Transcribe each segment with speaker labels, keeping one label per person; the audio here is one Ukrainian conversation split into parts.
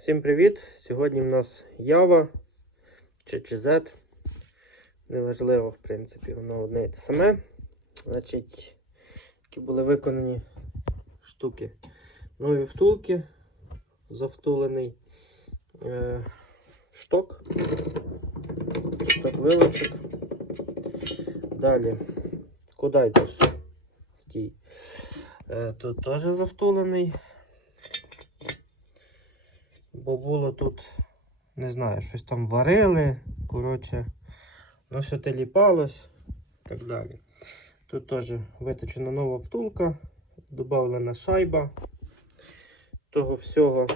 Speaker 1: Всім привіт! Сьогодні в нас Ява чи GZ. Неважливо, в принципі, воно одне і те саме. Значить, які були виконані штуки. Нові втулки, завтулений е, шток, шток вилочок. Далі, куди йдеш? Стій. Е, тут теж завтулений. Бо було тут, не знаю, щось там варили, коротше, ну все те ліпалось і так далі. Тут теж виточена нова втулка, додавлена шайба того всього.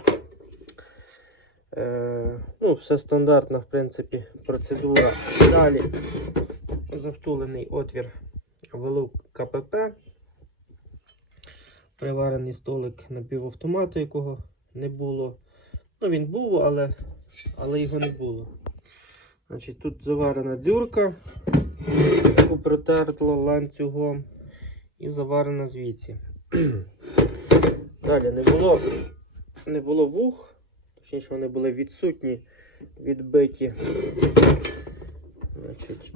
Speaker 1: Е, ну, все стандартна, в принципі, процедура. Далі завтулений отвір велу КПП. Приварений столик напівавтомату, якого не було. Ну, він був, але, але його не було. Значить, Тут заварена дзюрка, яку протерла ланцюгом, і заварена звідси. Далі не було, не було вух, точніше, вони були відсутні, відбиті. Значить,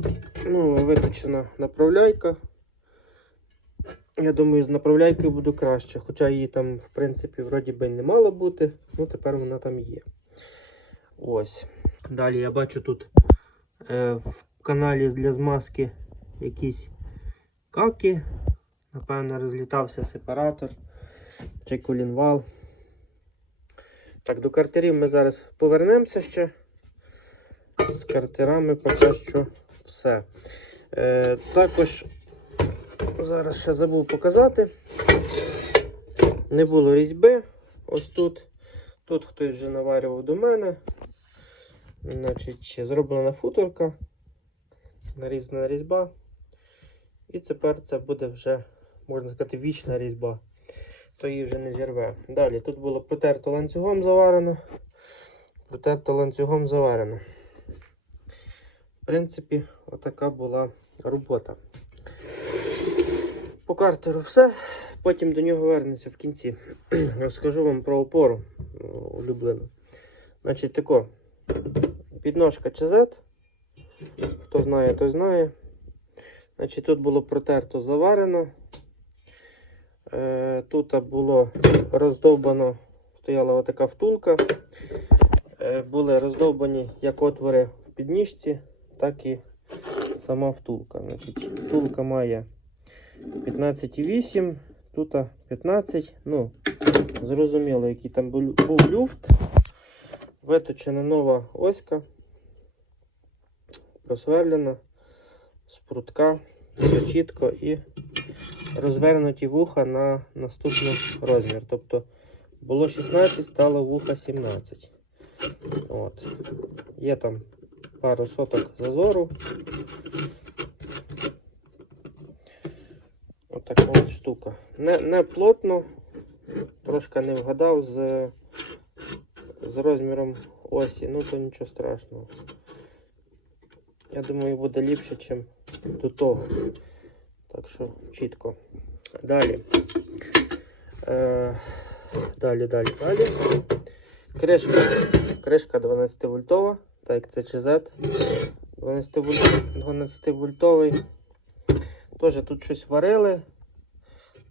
Speaker 1: ну, виточена направляйка. Я думаю, з направляйкою буде краще, хоча її там, в принципі, вроді би не мало бути, ну тепер вона там є. Ось. Далі я бачу тут е, в каналі для змазки якісь каки. Напевно, розлітався сепаратор чи колінвал. Так, до картерів ми зараз повернемося ще. З картерами поки що все. Е, також Зараз ще забув показати. Не було різьби. Ось тут. Тут хтось вже наварював до мене. Значить, зроблена футорка, нарізана різьба. І тепер це буде вже, можна сказати, вічна різьба. То її вже не зірве. Далі тут було протерто ланцюгом заварено. Протерто ланцюгом заварено. В принципі, отака була робота. По картеру все. Потім до нього вернеться в кінці. Розкажу вам про опору улюблену. Значить, тако. Підножка ЧЗ. Хто знає, той знає. Значить, тут було протерто заварено. Е, тут було роздовбано, стояла отака втулка. Е, були роздовбані як отвори в підніжці, так і сама втулка. Значить, Втулка має 15,8, тут 15. Ну, зрозуміло, який там був люфт. Виточена нова оська, просверлена, спрутка, все чітко і розвернуті вуха на наступний розмір. Тобто було 16, стало вуха 17. От. Є там пару соток зазору. Отака от штука. Не не плотно, трошки не вгадав з, з розміром осі, ну то нічого страшного. Я думаю, буде ліпше, ніж до того. Так що чітко. Далі. Е, далі, далі, далі. Кришка. Кришка 12 вольтова, так це ЧЗ. 12 12 вольтовий. Теж тут щось варили,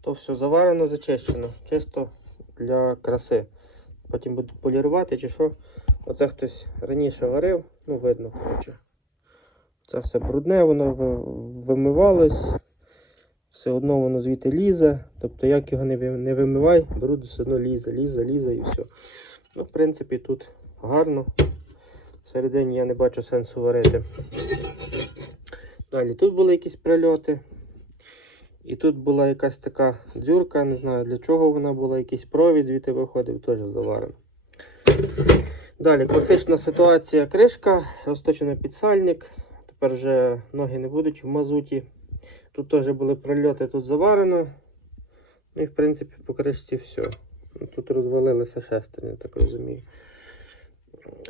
Speaker 1: то все заварено, зачищено, чисто для краси. Потім будуть полірувати чи що. Оце хтось раніше варив, ну видно, коротше. Це все брудне, воно вимивалось, все одно воно звідти лізе. Тобто, як його не вимивай, бруд все одно лізе, лізе, лізе і все. Ну, в принципі, тут гарно. Всередині я не бачу сенсу варити. Далі тут були якісь прильоти. І тут була якась така дзюрка, не знаю для чого вона була, якийсь провід звідти виходив, теж заварено. Далі класична ситуація кришка, розточений підсальник. Тепер вже ноги не будуть в мазуті. Тут теж були прильоти, тут заварено. Ну і в принципі по кришці все. Тут розвалилися шестерні, так розумію.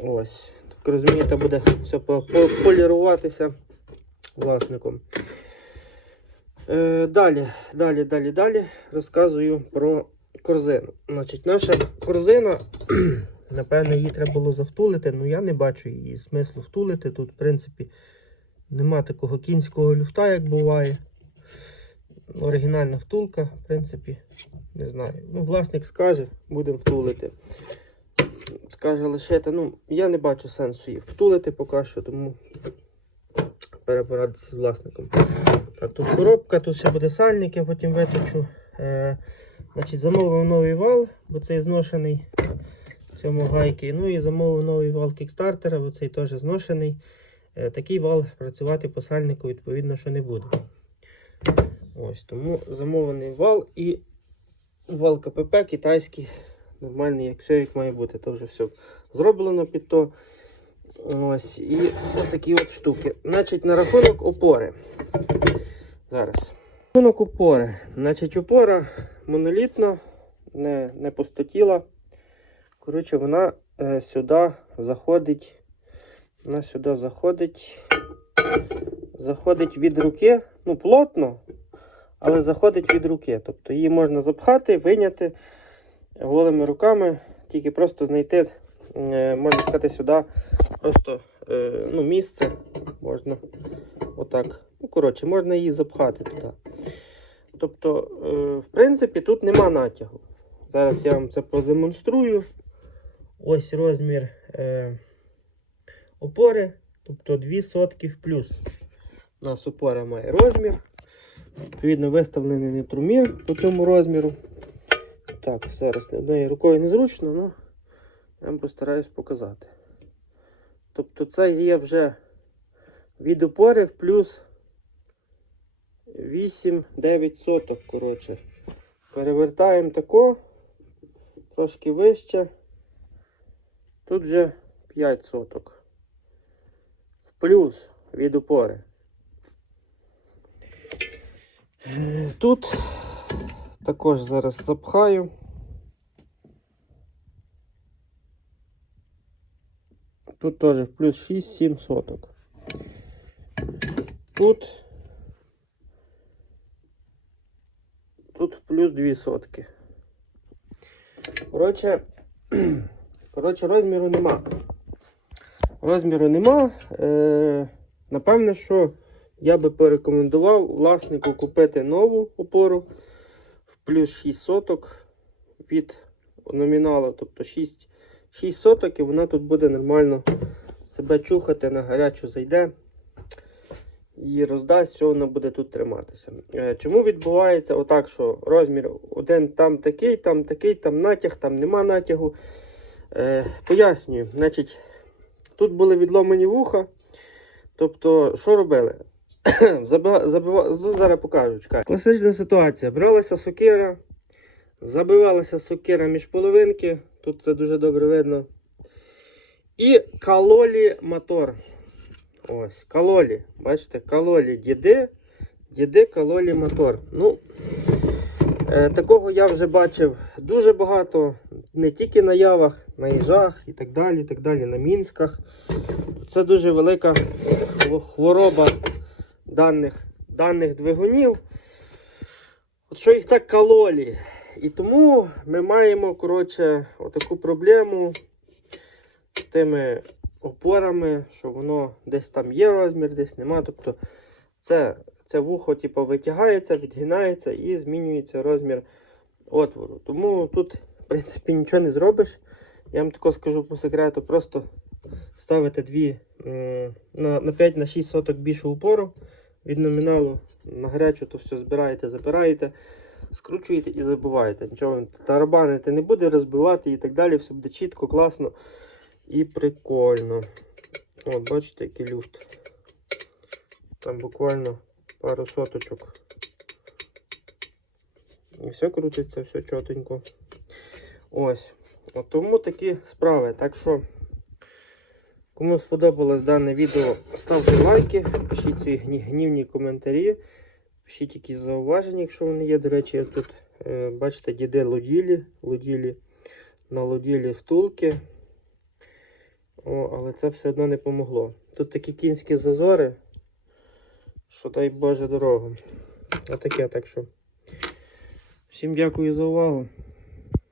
Speaker 1: Ось. Так розумієте, буде все по- по- поліруватися власником. Е, далі, далі, далі, далі розказую про корзину. Значить, наша корзина напевно, її треба було завтулити, але я не бачу її смислу втулити. Тут, в принципі, нема такого кінського люфта, як буває. Оригінальна втулка, в принципі, не знаю. Ну, власник скаже, будемо втулити. Скаже лишити. Ну, я не бачу сенсу її втулити поки що, тому перепорадитися з власником. Так, тут коробка, тут ще буде сальник, я потім виточу. Е, значить, замовив новий вал, бо цей зношений в цьому гайки. Ну і замовив новий вал кікстартера, бо цей теж зношений. Е, такий вал працювати по сальнику, відповідно, що не буде. Ось, тому замовлений вал і вал КПП китайський, нормальний, як все як має бути. То вже все зроблено під то. Ось, і ось такі от штуки. Значить, на рахунок опори. Зараз. Рахунок опори. Значить, опора монолітна, не, не пустотіла. Коротше, вона е, сюди заходить. Вона сюди заходить. Заходить від руки. Ну, плотно, але заходить від руки. Тобто її можна запхати, виняти голими руками, тільки просто знайти, е, можна сказати, сюди просто е, ну, місце можна отак. Ну, коротше, можна її запхати туди. Тобто, е, в принципі, тут нема натягу. Зараз я вам це продемонструю. Ось розмір е, опори, тобто 2 сотки в плюс. У нас опора має розмір. Відповідно, виставлений нейтрумір по цьому розміру. Так, зараз однією рукою незручно, але я вам постараюсь показати. Тобто це є вже від опори в плюс 8-9 соток, коротше. Перевертаємо тако, трошки вище. Тут вже 5 соток. В плюс від опори. Е, Тут також зараз запхаю. Тут теж плюс 6-7 соток. Тут. Тут в плюс 2 сотки. Коротше, коротше, розміру нема. Розміру нема. Е, напевне, що я би порекомендував власнику купити нову опору в плюс 6 соток від номіналу, тобто 6, 6 соток, і вона тут буде нормально себе чухати, на гарячу зайде і роздасть, все вона буде тут триматися. Е, Чому відбувається отак, що розмір один там такий, там такий, там натяг, там нема натягу. Е, Пояснюю, значить, тут були відломані вуха. Тобто, що робили? Заби- забива... Зараз покажу. Чекай. Класична ситуація. Бралася сокира, забивалася сокира між половинки. Тут це дуже добре видно. І калолі мотор. Ось, калолі. Бачите, калолі діди, діди калолі мотор. Ну, е, такого я вже бачив дуже багато. Не тільки на явах, на їжах і так далі, і так далі, на мінськах. Це дуже велика хвороба даних, даних двигунів. От що їх так калолі. І тому ми маємо, коротше, отаку проблему з тими опорами, що воно десь там є розмір, десь нема. Тобто це, це вухо типу, витягається, відгинається і змінюється розмір отвору. Тому тут, в принципі, нічого не зробиш. Я вам тако скажу по секрету, просто ставите дві на, на 5-6 соток більшу опору від номіналу на гарячу, то все збираєте, забираєте, скручуєте і забиваєте. Нічого тарабанити не буде, розбивати і так далі. Все буде чітко, класно і прикольно. От, бачите, який люфт. Там буквально пару соточок. І все крутиться, все чотенько. Ось. От тому такі справи. Так що, кому сподобалось дане відео, ставте лайки, пишіть свої гнівні коментарі, пишіть якісь зауваження, якщо вони є. До речі, тут, е, бачите, діди лоділі, лоділі на лоділі втулки. О, але це все одно не помогло. Тут такі кінські зазори, що дай Боже дорогу. Отаке, так що. Всім дякую за увагу.